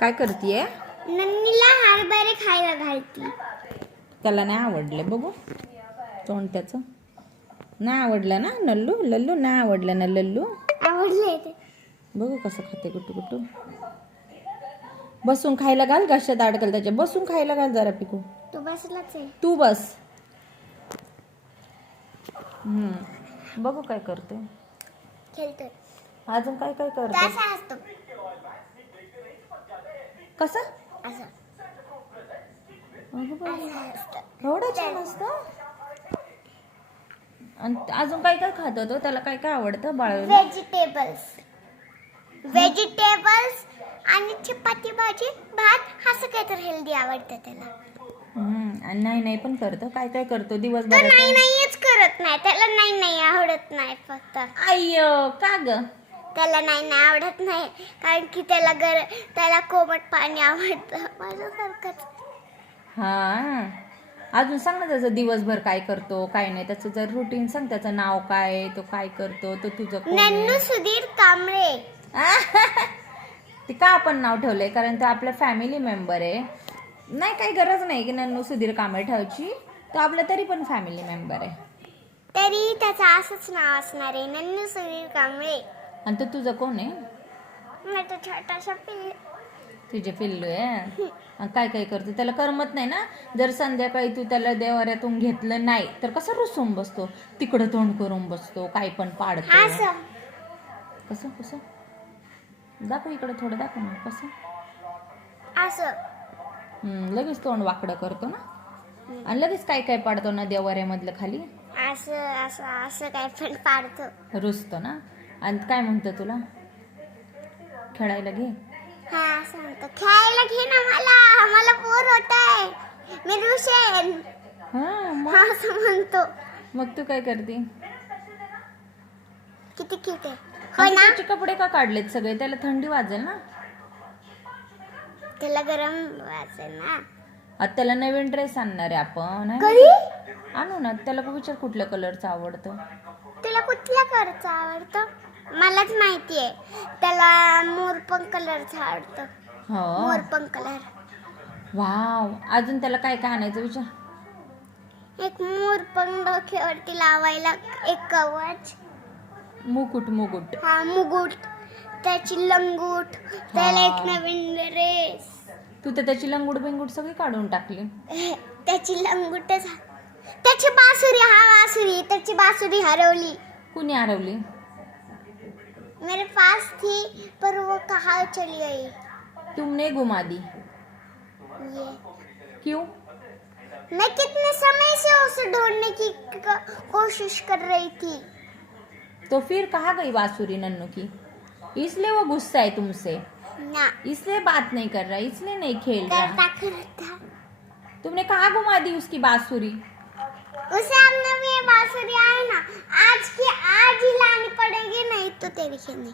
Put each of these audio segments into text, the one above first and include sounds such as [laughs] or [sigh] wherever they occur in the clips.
काय करतीये? नन्नीला हरभरे खायला घालती. त्याला नाही आवडले बघू. तोंड त्याचं नाही आवडलं ना नल्लू? लल्लू नाही आवडलं ना लल्लू? आवडले ते. बघू कसं खाते कुटू कुटू बसून खायला घाल घशात अडकल त्याच्या बसून खायला घाल जरा पिकू. तू बसलाच आहे. तू बस. हम्म. बघू काय करते. खेळतोय. अजून काय काय करते? असतो. कसं? एवढं छान असतं? आणि अजून काय काय खात तो त्याला काय काय आवडतं बाळ व्हेजिटेबल्स व्हेजिटेबल्स आणि चपाती भाजी भात असं काय तर हेल्दी आवडतं त्याला. आणि नाही नाही पण करतो. काय काय करतो तो दिवसभर नाही नाहीच करत नाही. त्याला नाही नाही आवडत नाही फक्त. अय्यो का ग? त्याला नाही नाही आवडत नाही. कारण की त्याला गर त्याला कोमट पाणी आवडतं. माझ्यासारखंच. हा. अजून सांग ना त्याचं दिवसभर काय करतो काय नाही. त्याचं जर रुटीन सांग त्याचं नाव काय तो काय करतो तो तुझं कोण आहे? नन्नू सुधीर कांबळे. [laughs] ते का आपण नाव ठेवलंय? कारण तो आपला फॅमिली मेंबर आहे. नाही काही गरज नाही की नन्नू सुधीर कांबळे ठेवायची. तो आपला तरी पण फॅमिली मेंबर आहे. तरी त्याचं असंच नाव असणार आहे. नन्नू सुधीर कांबळे. आणि तो तुझं कोण आहे? नाही तो छोटासा पिल्लू. तुझे पिल्लू आहे? [laughs] आणि काय काय करतो? त्याला करमत नाही ना? जर संध्याकाळी तू त्याला देवाऱ्यातून घेतलं नाही तर कसं रुसून बसतो? तिकडं तोंड करून बसतो काय पण पाडतो. कसं कसं? दाखव इकडे थोडं दाखव ना कसं? असं लगेच तोंड वाकडं करतो ना? आणि लगेच काय काय पाडतो ना देवाऱ्यामधलं खाली? असं असं असं काय पण पाडतो. रुसतो ना? आणि काय म्हणतो तुला? खेळायला घे. हा खेळायला घे ना मला. मला पोर होत आहे मी रुशेन हा मग? हा असं म्हणतो. मग तू काय करते? किती क्यूट आहे. आणि ना? त्याचे कपडे का काढलेत सगळे? त्याला थंडी वाजेल ना? त्याला गरम वाचेल ना. आता त्याला नवीन ड्रेस आणणार आहे आपण है ना? कधी? आणू ना. त्याला विचार कुठल्या कलरचा आवडतं. तुला कुठल्या कलरचं आवडतं? मलाच माहिती आहे त्याला मोरपंख कलरचं आवडतं. हो? मोरपंख कलर. वाव. अजून त्याला काय काय आणायचं विचार? एक मोरपंख डोक्यावरती लावायला एक कवच. मुकुट मुकुट. हा मुकुट. त्याची लंगूट. त्याला एक नवीन ड्रेस. तू तर त्याची लंगूड बिंगूड सगळी काढून टाकली. त्याची लंगूटच त्याची बासुरी हा बासुरी. त्याची बासुरी हरवली. कुणी हरवली? मेरे पास थी पर वो कहाँ चली गई? तुमने घुमा दी। ये। क्यों? मैं कितने समय से उसे ढूँढने की कोशिश कर रही थी। तो फिर कहा गई बांसुरी नन्नू की? इसलिए वो गुस्सा है तुमसे। ना। इसलिए बात नहीं कर रहा इसलिए नहीं खेल रहा। करता करता तुमने कहाँ घुमा दी उसकी बांसुरी? नवी ये बांसुरी आए ना आज की आज ही लानी पड़ेगी नहीं तो तेरी खेलनी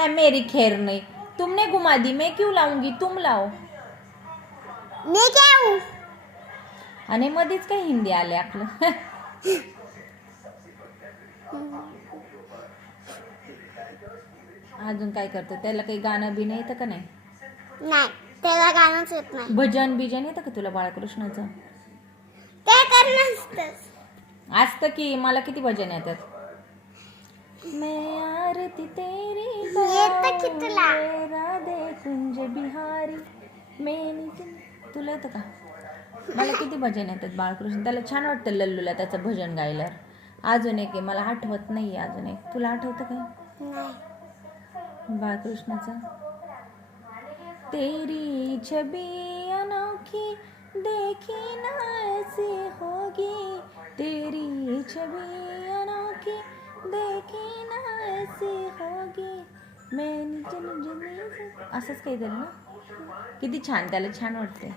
ए मेरी खैर नहीं। तुमने घुमा दी मैं क्यों लाऊंगी? तुम लाओ। मैं क्या हूँ? आणि मध्येच काय हिंदी आले आपलं। अजून काय करतो? त्याला काही गाणं बिणं येतं का नाही? नाही त्याला गाणंच येत नाही. भजन बिजन येतं का तुला बाळकृष्णाचं? असतं की मला किती भजन येतात? मैं आरती तेरी येतं की तुला? गाऊं, राधे कुंज बिहारी मेनी तुला येतं का? मला किती भजन येतात बाळकृष्ण? त्याला छान वाटतं लल्लूला त्याचं भजन गायल्यावर. अजून एक आहे मला आठवत नाही अजून एक. तुला आठवतं का? नाही. बाळकृष्णाचा. तेरी छबी अनोखी देखी ना ऐसी होगी तेरी छबी अनोखी। देखी ना ऐसी होगी मैं जन जन असंच काहीतरी ना? किती छान त्याला छान वाटते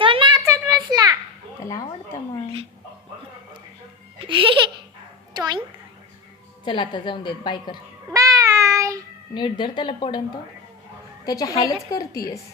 तो नाचत बसला. त्याला आवडतं मग. [laughs] चला आता जाऊन देत बाय कर. बाय नीट धर त्याला पडन तो. त्याची हालच करतीयस.